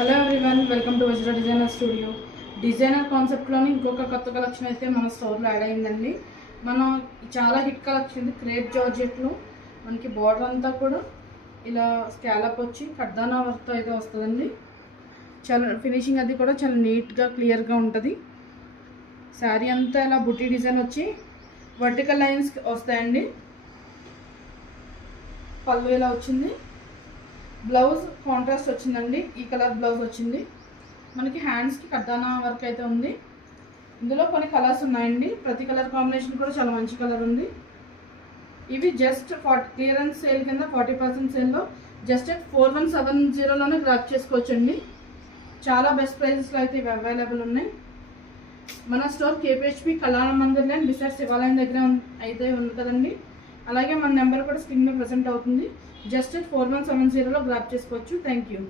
Hello everyone, welcome to Vajra designer studio. Designer కాన్సెప్ట్లోని ఇంకొక కొత్త collection అయితే మన స్టోర్లో యాడ్ అయిందండి. మనం చాలా హిట్ కలెక్షన్ ఇది. క్రేప్ జార్జెట్లో మనకి బార్డర్ అంతా కూడా ఇలా స్కాలప్ వచ్చి కడ్దానా వర్క్తో అయితే వస్తుందండి. చాలా ఫినిషింగ్ అది కూడా చాలా నీట్గా క్లియర్గా ఉంటుంది. శారీ అంతా ఇలా బుట్టి డిజైన్ వచ్చి వర్టికల్ లైన్స్ వస్తాయండి. పళ్ళు ఇలా వచ్చింది. బ్లౌజ్ కాంట్రాస్ట్ వచ్చిందండి. ఈ కలర్ బ్లౌజ్ వచ్చింది. మనకి హ్యాండ్స్కి కడ్దానా వర్క్ అయితే ఉంది. ఇందులో కొన్ని కలర్స్ ఉన్నాయండి. ప్రతి కలర్ కాంబినేషన్ కూడా చాలా మంచి కలర్ ఉంది. ఇవి జస్ట్ క్లియరెన్స్ సేల్ కింద 40% సేల్లో జస్ట్ 4170లోనే గ్రాప్ చేసుకోవచ్చండి. చాలా బెస్ట్ ప్రైజెస్లో అయితే ఇవి అవైలబుల్ ఉన్నాయి. మన స్టోర్ కేపీహెచ్పి కళ్యాణ మందిర్ లైన్ బిసైడ్ శివాలయం దగ్గర అయితే ఉంది కదండి. అలాగే మన నెంబర్ కూడా స్క్రీన్ మీద ప్రెసెంట్ అవుతుంది. జస్ట్ 4170లో గ్రాప్ చేసుకోవచ్చు. Thank you.